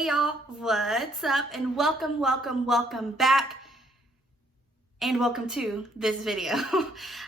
Hey y'all, what's up? And welcome back, and welcome to this video.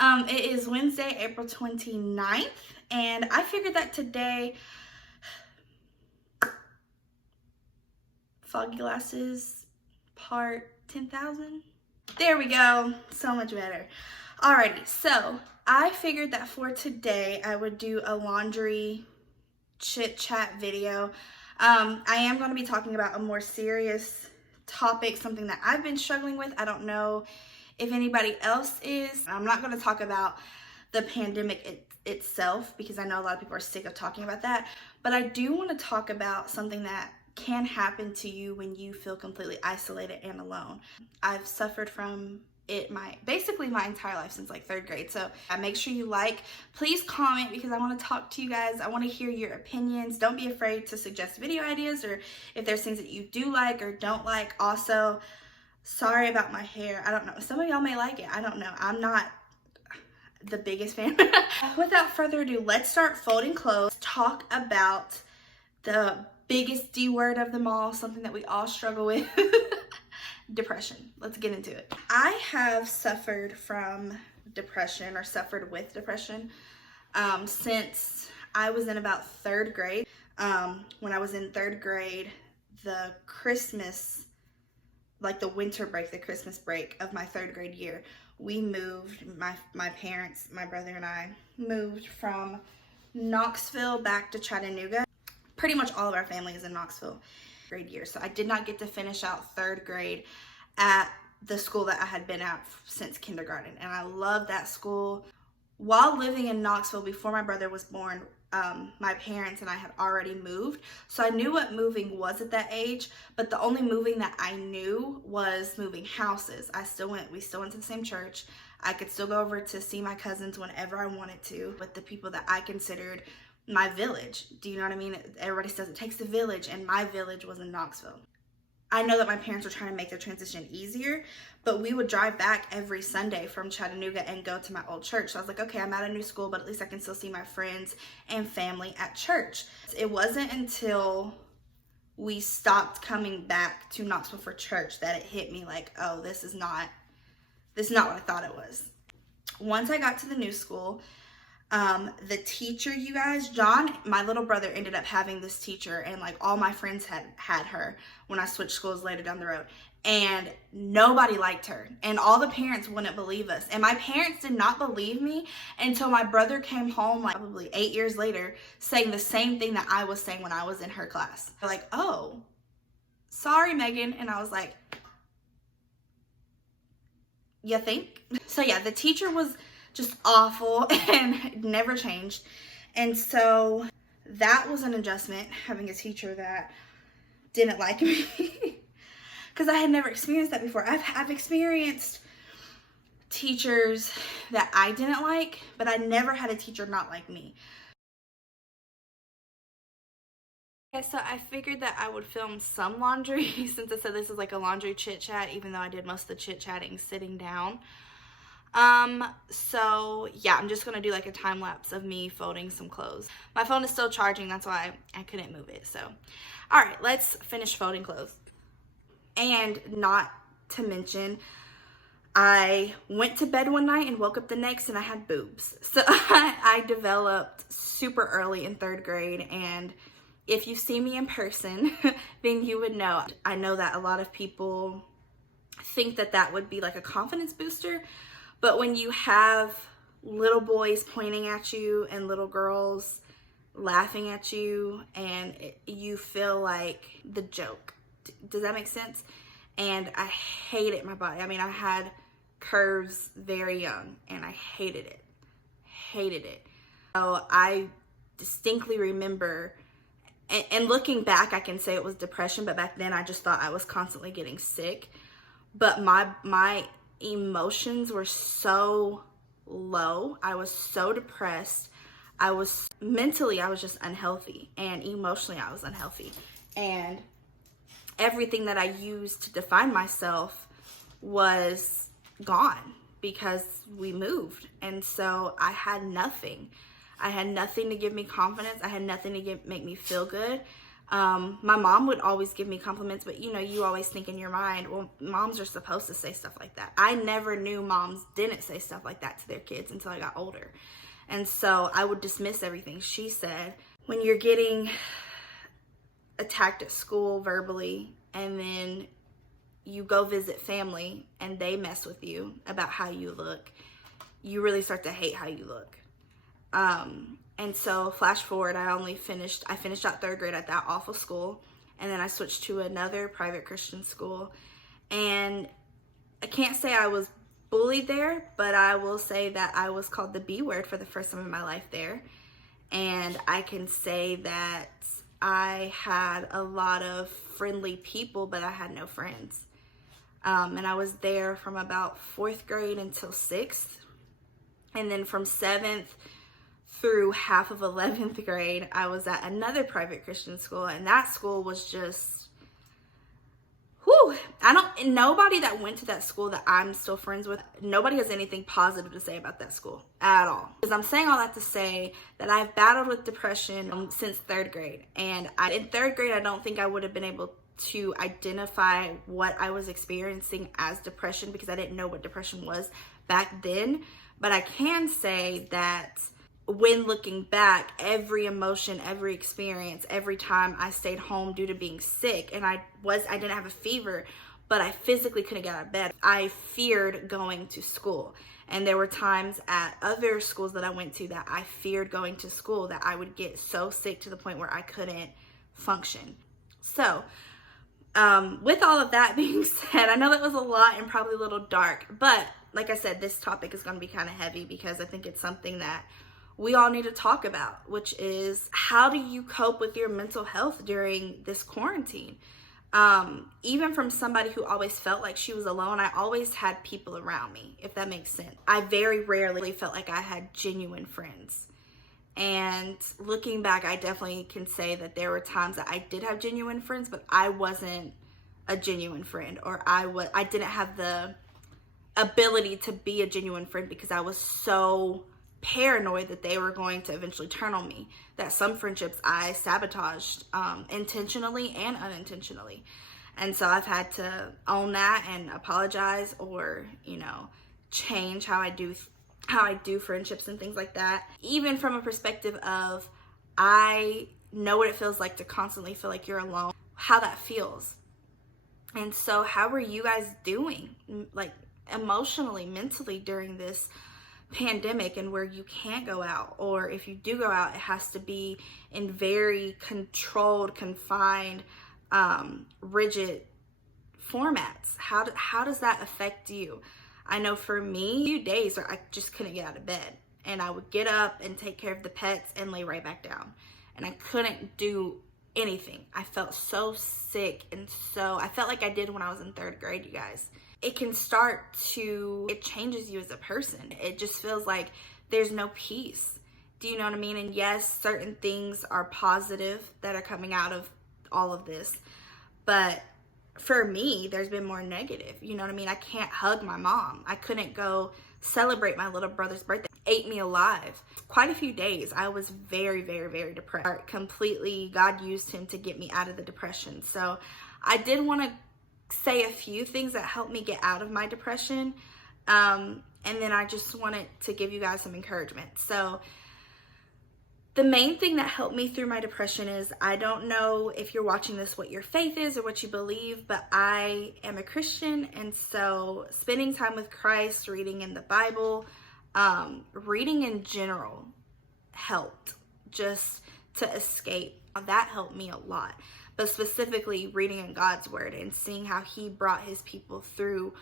It is Wednesday, April 29th, and I figured that today, foggy glasses part 10,000. There we go, so much better. Alrighty, so I figured that for today I would do a laundry chit chat video. I am going to be talking about a more serious topic, something that I've been struggling with. I don't know if anybody else is. I'm not going to talk about the pandemic itself because I know a lot of people are sick of talking about that, but I do want to talk about something that can happen to you when you feel completely isolated and alone. I've suffered from it basically my entire life since like 3rd grade. So make sure you please comment because I want to talk to you guys. I want to hear your opinions. Don't be afraid to suggest video ideas or if there's things that you do like or don't like. Also, sorry about my hair. I don't know. Some of y'all may like it. I don't know. I'm not the biggest fan. Without further ado, let's start folding clothes. Talk about the biggest D word of them all, something that we all struggle with. Depression. Let's get into it. I have suffered from depression or suffered with depression since I was in about 3rd grade. When I was in 3rd grade, the Christmas, like the winter break, the Christmas break of my 3rd grade year, we moved, my parents, my brother and I moved from Knoxville back to Chattanooga. Pretty much all of our family is in Knoxville. Grade year. So I did not get to finish out 3rd grade at the school that I had been at since kindergarten. And I love that school. While living in Knoxville before my brother was born, my parents and I had already moved. So I knew what moving was at that age, but the only moving that I knew was moving houses. We still went to the same church. I could still go over to see my cousins whenever I wanted to, with the people that I considered my village. Do you know what I mean? Everybody says it takes a village, and my village was in Knoxville. I know that my parents were trying to make their transition easier, but we would drive back every Sunday from Chattanooga and go to my old church. So I was like, okay, I'm at a new school, but at least I can still see my friends and family at church. It wasn't until we stopped coming back to Knoxville for church that it hit me like, oh, this is not what I thought it was. Once I got to the new school, the teacher, you guys, John, my little brother, ended up having this teacher, and like all my friends had her when I switched schools later down the road, and nobody liked her, and all the parents wouldn't believe us, and my parents did not believe me until my brother came home like probably 8 years later saying the same thing that I was saying when I was in her class. They're like, oh, sorry, Megan. And I was like, you think? So yeah, the teacher was just awful and never changed. And so that was an adjustment, having a teacher that didn't like me because I had never experienced that before. I've experienced teachers that I didn't like, but I never had a teacher not like me. Okay, so I figured that I would film some laundry since I said this is like a laundry chit chat, even though I did most of the chit chatting sitting down. So yeah, I'm just gonna do like a time lapse of me folding some clothes. My phone is still charging, that's why I couldn't move it. So all right, let's finish folding clothes. And not to mention, I went to bed one night and woke up the next and I had boobs. So I developed super early in 3rd grade, and if you see me in person then you would know. I know that a lot of people think that that would be like a confidence booster, but when you have little boys pointing at you and little girls laughing at you, and you feel like the joke. Does that make sense? And I hated my body. I mean, I had curves very young and I hated it. So I distinctly remember, and looking back, I can say it was depression, but back then I just thought I was constantly getting sick. But my emotions were so low. I was so depressed. Mentally, I was just unhealthy, and emotionally I was unhealthy. And everything that I used to define myself was gone because we moved. And so I had nothing. I had nothing to give me confidence. I had nothing to make me feel good. My mom would always give me compliments, but you always think in your mind, well, moms are supposed to say stuff like that. I never knew moms didn't say stuff like that to their kids until I got older. And so I would dismiss everything she said. When you're getting attacked at school verbally, and then you go visit family and they mess with you about how you look, you really start to hate how you look. And so flash forward, I finished out 3rd grade at that awful school, and then I switched to another private Christian school. And I can't say I was bullied there, but I will say that I was called the B word for the first time in my life there. And I can say that I had a lot of friendly people, but I had no friends. And I was there from about 4th grade until 6th. And then from 7th through half of 11th grade, I was at another private Christian school, and that school was just, nobody that went to that school that I'm still friends with, nobody has anything positive to say about that school at all. Because I'm saying all that to say that I've battled with depression since 3rd grade. And in 3rd grade, I don't think I would have been able to identify what I was experiencing as depression, because I didn't know what depression was back then. But I can say that when looking back, every emotion, every experience, every time I stayed home due to being sick, and I didn't have a fever, but I physically couldn't get out of bed, I feared going to school. And there were times at other schools that I went to that I feared going to school, that I would get so sick to the point where I couldn't function. So, with all of that being said, I know that was a lot and probably a little dark, but like I said, this topic is going to be kind of heavy because I think it's something that we all need to talk about, which is, how do you cope with your mental health during this quarantine? Even from somebody who always felt like she was alone, I always had people around me, if that makes sense. I very rarely felt like I had genuine friends. And looking back, I definitely can say that there were times that I did have genuine friends, but I wasn't a genuine friend, or I didn't have the ability to be a genuine friend because I was so paranoid that they were going to eventually turn on me, that some friendships I sabotaged intentionally and unintentionally. And so I've had to own that and apologize, or change how I do friendships and things like that. Even from a perspective of, I know what it feels like to constantly feel like you're alone, how that feels. And so how are you guys doing, like emotionally, mentally, during this pandemic, and where you can't go out, or if you do go out, it has to be in very controlled, confined, rigid formats? How does that affect you? I know for me, a few days where I just couldn't get out of bed, and I would get up and take care of the pets and lay right back down, and I couldn't do anything. I felt so sick, and I felt like I did when I was in 3rd grade, you guys. It changes you as a person. It just feels like there's no peace. Do you know what I mean? And yes, certain things are positive that are coming out of all of this, but for me, there's been more negative. You know what I mean? I can't hug my mom. I couldn't go celebrate my little brother's birthday. Ate me alive. Quite a few days, I was very, very, very depressed. Completely, God used him to get me out of the depression. So I did want to say a few things that helped me get out of my depression. And then I just wanted to give you guys some encouragement. So the main thing that helped me through my depression is, I don't know if you're watching this what your faith is or what you believe, but I am a Christian. And so spending time with Christ, reading in the Bible, reading in general helped just to escape. That helped me a lot. But specifically reading in God's word and seeing how he brought his people through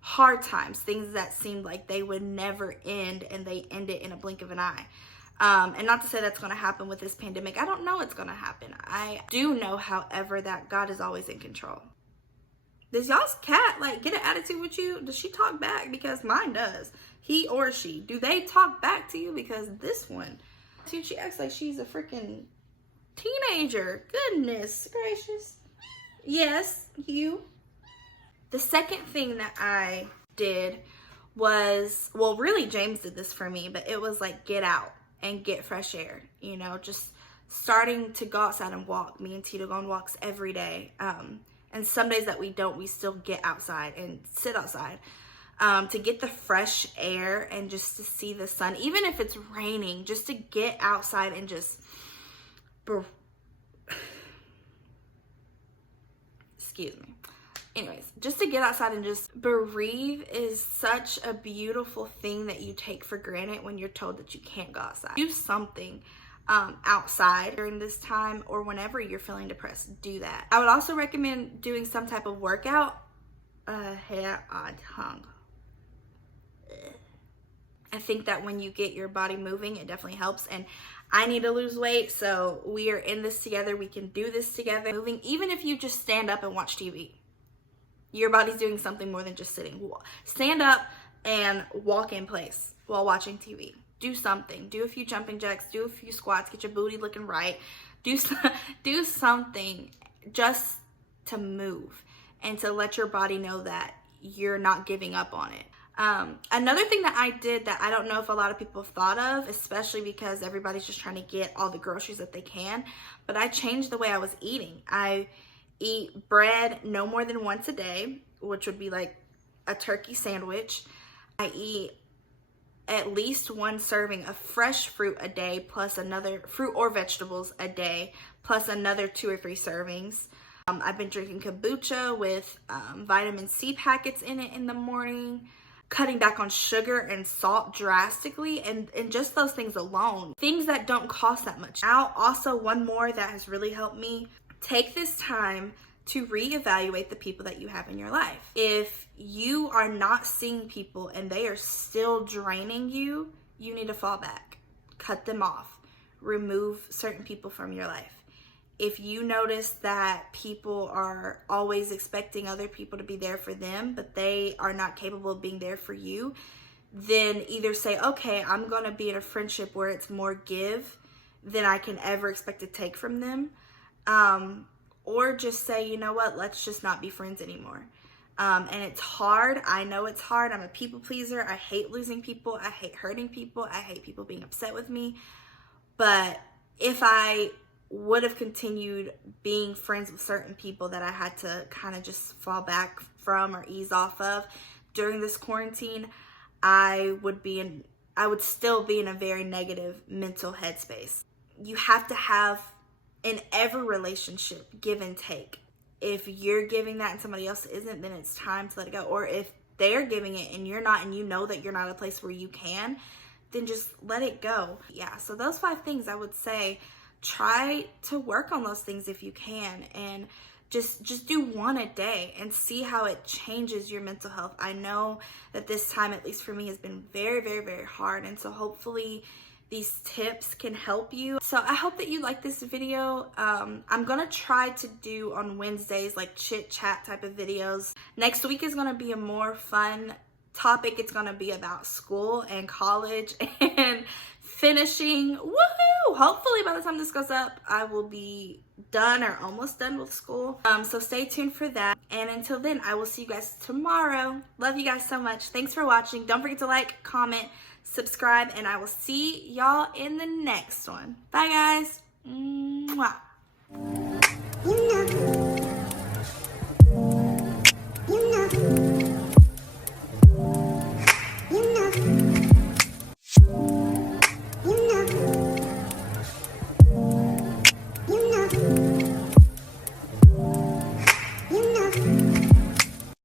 hard times, things that seemed like they would never end, and they ended in a blink of an eye. And not to say that's going to happen with this pandemic. I don't know what's going to happen. I do know, however, that God is always in control. Does y'all's cat get an attitude with you? Does she talk back? Because mine does. He or she. Do they talk back to you? Because this one, dude, she acts like she's a freaking teenager. Goodness gracious. Yes, you. The second thing that I did was, really James did this for me, but it was get out and get fresh air, just starting to go outside and walk. Me and Tito go on walks every day. And some days that we don't, we still get outside and sit outside to get the fresh air and just to see the sun, even if it's raining, just to get outside and just, excuse me. Anyways, just to get outside and just breathe is such a beautiful thing that you take for granted when you're told that you can't go outside. Do something outside during this time, or whenever you're feeling depressed, do that. I would also recommend doing some type of workout. Hair on tongue. I think that when you get your body moving, it definitely helps. And I need to lose weight, so we are in this together. We can do this together. Moving, even if you just stand up and watch TV, your body's doing something more than just sitting. Stand up and walk in place while watching TV. Do something. Do a few jumping jacks. Do a few squats. Get your booty looking right. Do something just to move and to let your body know that you're not giving up on it. Another thing that I did that I don't know if a lot of people have thought of, especially because everybody's just trying to get all the groceries that they can, but I changed the way I was eating. I eat bread no more than once a day, which would be like a turkey sandwich. I eat at least one serving of fresh fruit a day, plus another fruit or vegetables a day, plus another 2 or 3 servings. I've been drinking kombucha with vitamin C packets in it in the morning, cutting back on sugar and salt drastically, and just those things alone, things that don't cost that much. Now, also one more that has really helped me, take this time to reevaluate the people that you have in your life. If you are not seeing people and they are still draining you, you need to fall back, cut them off, remove certain people from your life. If you notice that people are always expecting other people to be there for them, but they are not capable of being there for you, then either say, okay, I'm gonna be in a friendship where it's more give than I can ever expect to take from them. Or just say, you know what, let's just not be friends anymore. And it's hard. I know it's hard. I'm a people pleaser. I hate losing people. I hate hurting people. I hate people being upset with me. But if I would have continued being friends with certain people that I had to kind of just fall back from or ease off of during this quarantine, I would still be in a very negative mental headspace. You have to have, in every relationship, give and take. If you're giving that and somebody else isn't, then it's time to let it go. Or if they're giving it and you're not, and you know that you're not at a place where you can, then just let it go. Yeah, so those 5 things I would say, try to work on those things if you can, and just do one a day and see how it changes your mental health. I know that this time, at least for me, has been very, very, very hard, and so hopefully these tips can help you. So I hope that you like this video. I'm gonna try to do on Wednesdays like chit chat type of videos. Next week is gonna be a more fun topic. It's gonna be about school and college and finishing. Woohoo! Hopefully by the time this goes up, I will be done or almost done with school. So stay tuned for that. And until then, I will see you guys tomorrow. Love you guys so much. Thanks for watching. Don't forget to like, comment, subscribe, and I will see y'all in the next one. Bye, guys. Mwah.